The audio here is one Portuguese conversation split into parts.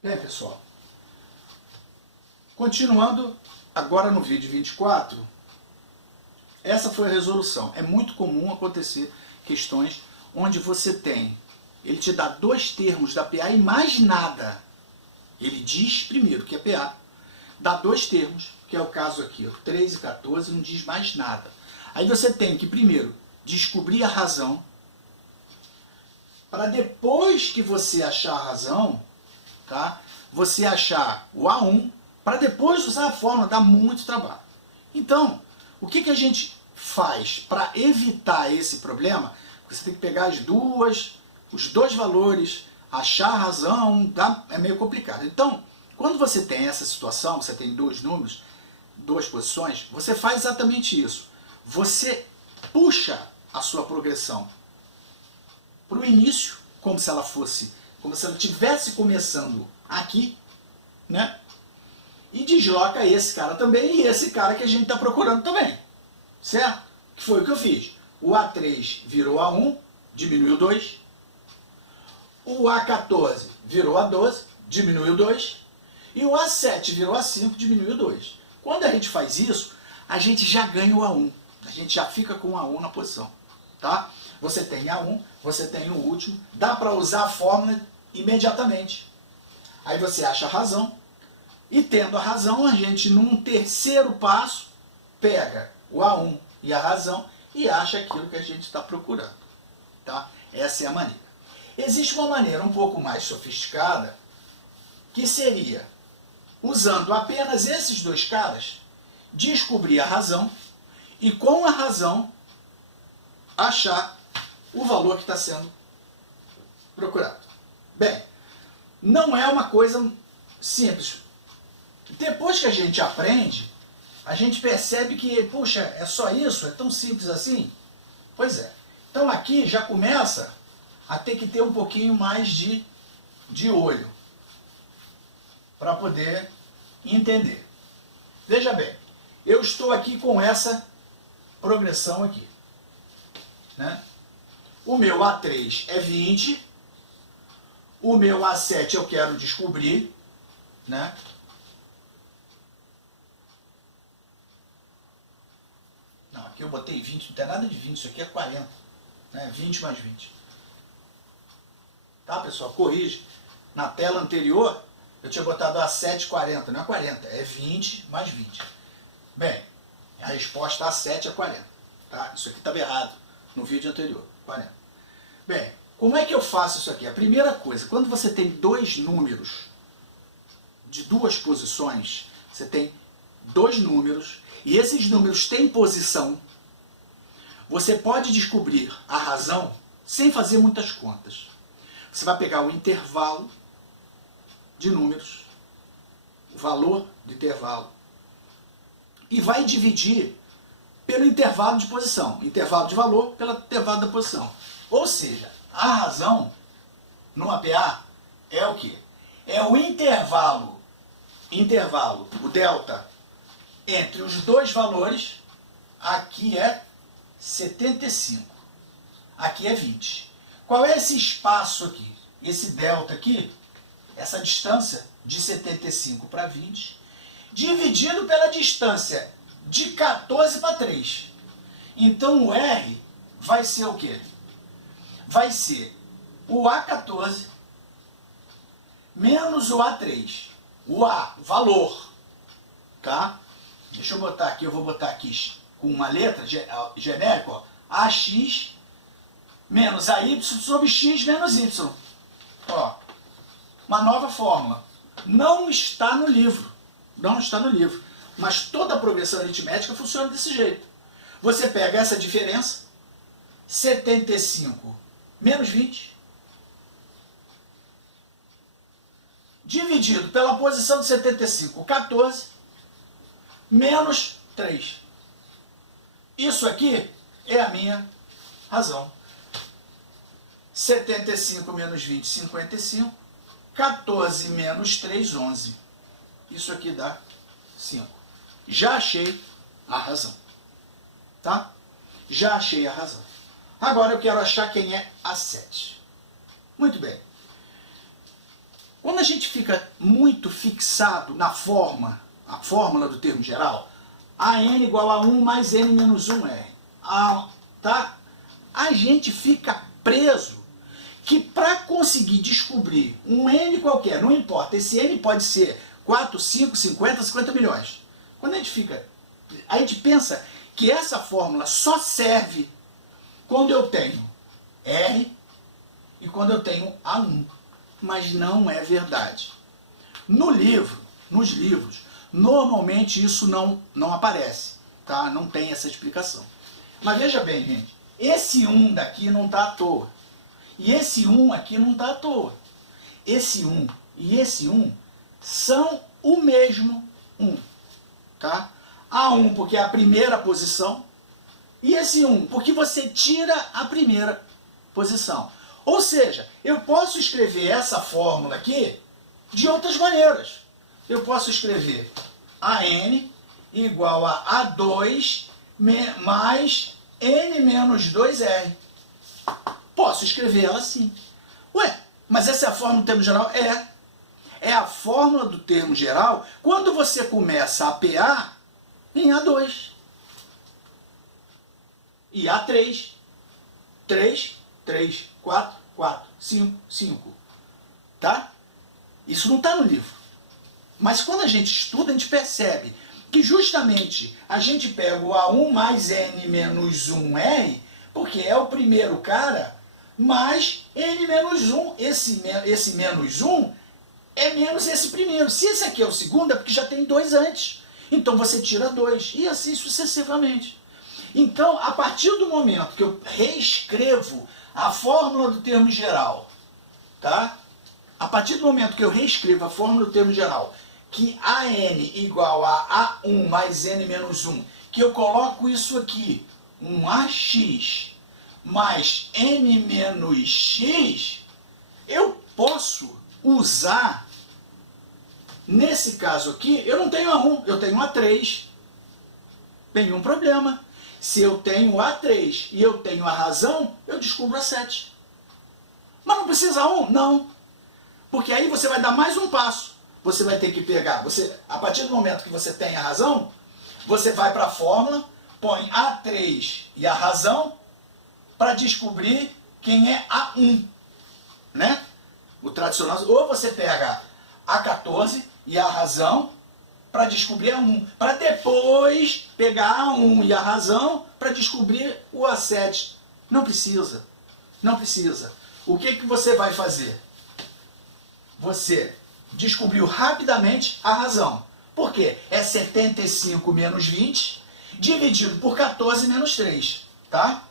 Bem, pessoal, continuando agora no vídeo 24, essa foi a resolução. É muito comum acontecer questões onde você tem, ele te dá dois termos da PA e mais nada. Ele diz primeiro que é PA, dá dois termos, que é o caso aqui, ó, 13 e 14, não diz mais nada. Aí você tem que primeiro descobrir a razão, para depois que você achar a razão, tá? Você achar o A1, para depois usar a fórmula, dá muito trabalho. Então, o que a gente faz para evitar esse problema? Você tem que pegar os dois valores, achar a razão, é meio complicado. Então, quando você tem essa situação, você tem dois números, duas posições, você faz exatamente isso. Você puxa a sua progressão para o início, como se ela estivesse começando aqui, né? E desloca esse cara também e esse cara que a gente está procurando também, certo? Que foi o que eu fiz. O A3 virou A1, diminuiu 2. O A14 virou A12, diminuiu 2. E o A7 virou A5, diminuiu 2. Quando a gente faz isso, a gente já ganha o A1. A gente já fica com o A1 na posição, tá? Você tem A1, você tem o último, dá para usar a fórmula imediatamente. Aí você acha a razão, e tendo a razão, a gente num terceiro passo, pega o A1 e a razão e acha aquilo que a gente está procurando, tá? Essa é a maneira. Existe uma maneira um pouco mais sofisticada, que seria, usando apenas esses dois caras, descobrir a razão e com a razão achar o valor que está sendo procurado. Bem, não é uma coisa simples. Depois que a gente aprende, a gente percebe que, puxa, é só isso? É tão simples assim? Pois é. Então aqui já começa a ter que ter um pouquinho mais de olho para poder entender. Veja bem, eu estou aqui com essa progressão aqui, né? O meu A3 é 20, o meu A7 eu quero descobrir, né? Não, aqui eu botei 20, não tem nada de 20, isso aqui é 40, né? 20 mais 20. Tá, pessoal? Corrige. Na tela anterior, eu tinha botado A7 40, não é 40, é 20 mais 20. Bem, a resposta A7 é 40, tá? Isso aqui estava errado no vídeo anterior, 40. Bem, como é que eu faço isso aqui? A primeira coisa, quando você tem dois números de duas posições, você tem dois números, e esses números têm posição, você pode descobrir a razão sem fazer muitas contas. Você vai pegar o intervalo de números, o valor do intervalo, e vai dividir pelo intervalo de posição. Intervalo de valor pelo intervalo da posição. Ou seja, a razão no APA é o quê? É o intervalo, o delta, entre os dois valores. Aqui é 75, aqui é 20. Qual é esse espaço aqui? Esse delta aqui, essa distância de 75 para 20, dividido pela distância de 14 para 3. Então o R vai ser o quê? Vai ser o A14 menos o A3. O A, valor, tá? Deixa eu botar aqui, eu vou botar aqui com uma letra genérica, ó, AX menos AY sobre X menos Y. Ó, uma nova fórmula. Não está no livro. Não está no livro. Mas toda a progressão aritmética funciona desse jeito. Você pega essa diferença, 75 menos 20, dividido pela posição de 75, 14, menos 3. Isso aqui é a minha razão. 75 menos 20, 55. 14 menos 3, 11. Isso aqui dá 5. Já achei a razão. Tá? Já achei a razão. Agora eu quero achar quem é A7. Muito bem. Quando a gente fica muito fixado na forma, a fórmula do termo geral, AN igual a 1 mais N menos 1R, tá? A gente fica preso que para conseguir descobrir um N qualquer, não importa, esse N pode ser 4, 5, 50, 50 milhões. Quando a gente pensa que essa fórmula só serve quando eu tenho R e quando eu tenho A1. Mas não é verdade. Nos livros, normalmente isso não aparece, tá? Não tem essa explicação. Mas veja bem, gente, esse 1 daqui não está à toa. E esse 1 aqui não está à toa. Esse 1 e esse 1 são o mesmo 1, tá? A1 porque é a primeira posição, e esse 1 porque você tira a primeira posição. Ou seja, eu posso escrever essa fórmula aqui de outras maneiras. Eu posso escrever AN igual a A2 mais N menos 2R. Posso escrever ela assim. Ué, mas essa é a fórmula do termo geral? É a fórmula do termo geral quando você começa a PA em A2. E A3. 3, 3, 4, 4, 5, 5. Tá? Isso não está no livro. Mas quando a gente estuda, a gente percebe que justamente a gente pega o A1 mais N menos 1R, porque é o primeiro cara, mais N menos 1. Esse menos 1 é menos esse primeiro. Se esse aqui é o segundo, é porque já tem 2 antes. Então você tira 2. E assim sucessivamente. Então, a partir do momento que eu reescrevo a fórmula do termo geral, tá? A partir do momento que eu reescrevo a fórmula do termo geral, que AN igual a A1 mais N menos 1, que eu coloco isso aqui, um AX mais N menos X, eu posso usar, nesse caso aqui, eu não tenho A1, eu tenho A3. Tem um problema. Se eu tenho A3 e eu tenho a razão, eu descubro A7. Mas não precisa A1? Não. Porque aí você vai dar mais um passo. Você vai ter que pegar, a partir do momento que você tem a razão, você vai para a fórmula, põe A3 e a razão para descobrir quem é A1. Né? O tradicional, ou você pega A14 e a razão para descobrir A1, para depois pegar A1 e a razão para descobrir o A7. Não precisa. Não precisa. O que você vai fazer? Você descobriu rapidamente a razão. Por quê? É 75 menos 20 dividido por 14 menos 3. Tá?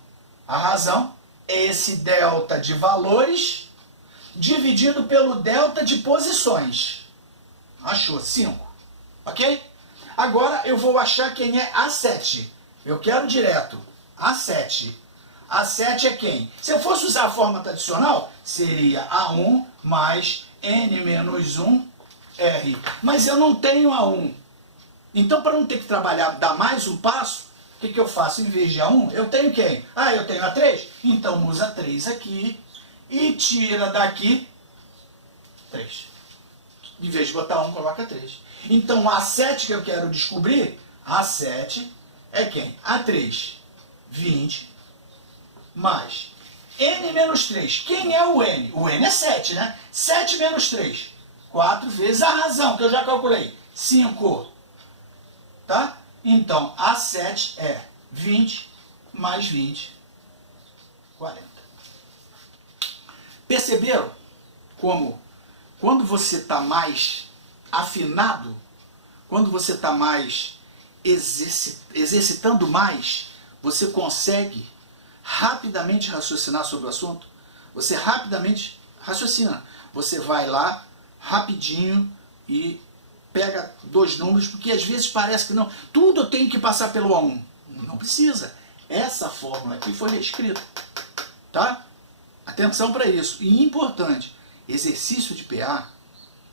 A razão é esse delta de valores dividido pelo delta de posições. Achou? 5. Ok? Agora eu vou achar quem é A7. Eu quero direto. A7. A7 é quem? Se eu fosse usar a forma tradicional, seria A1 mais N menos 1R. Mas eu não tenho A1. Então, para não ter que trabalhar, dar mais um passo, o que eu faço? Em vez de A1, eu tenho quem? Ah, eu tenho A3? Então usa 3 aqui e tira daqui 3. Em vez de botar 1, coloca 3. Então, A7 que eu quero descobrir, A7 é quem? A3, 20, mais N menos 3. Quem é o N? O N é 7, né? 7 menos 3, 4 vezes a razão, que eu já calculei, 5. Tá? Então, A7 é 20 mais 20, 40. Perceberam como, quando você está mais afinado, quando você está mais exercitando mais, você consegue rapidamente raciocinar sobre o assunto? Você rapidamente raciocina. Você vai lá, rapidinho, e pega 2 números, porque às vezes parece que não, tudo eu tenho que passar pelo A1. Não precisa. Essa fórmula aqui foi reescrita. Tá? Atenção para isso. E importante, exercício de PA,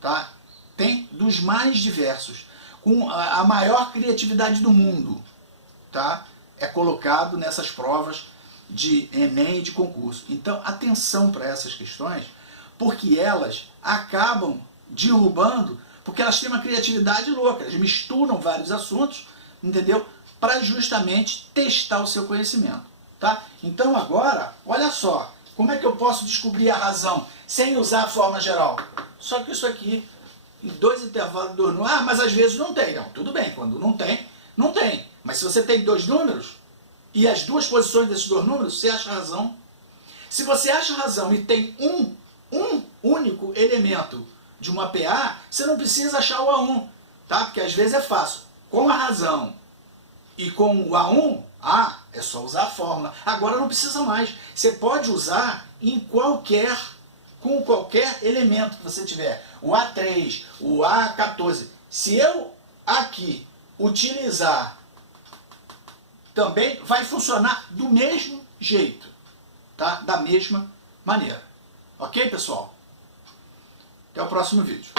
tá? Tem dos mais diversos, com a maior criatividade do mundo, tá? É colocado nessas provas de Enem e de concurso. Então, atenção para essas questões, porque elas acabam derrubando, porque elas têm uma criatividade louca, elas misturam vários assuntos, entendeu? Para justamente testar o seu conhecimento, tá? Então agora, olha só, como é que eu posso descobrir a razão sem usar a forma geral? Só que isso aqui, em 2 intervalos de 2 números, mas às vezes não tem. Não, tudo bem, quando não tem, não tem. Mas se você tem 2 números, e as 2 posições desses 2 números, você acha a razão. Se você acha a razão e tem um único elemento de uma PA, você não precisa achar o A1, tá? Porque às vezes é fácil. Com a razão e com o A1, é só usar a fórmula. Agora não precisa mais. Você pode usar com qualquer elemento que você tiver. O A3, o A14. Se eu aqui utilizar, também vai funcionar do mesmo jeito, tá? Da mesma maneira. Ok, pessoal? Até o próximo vídeo.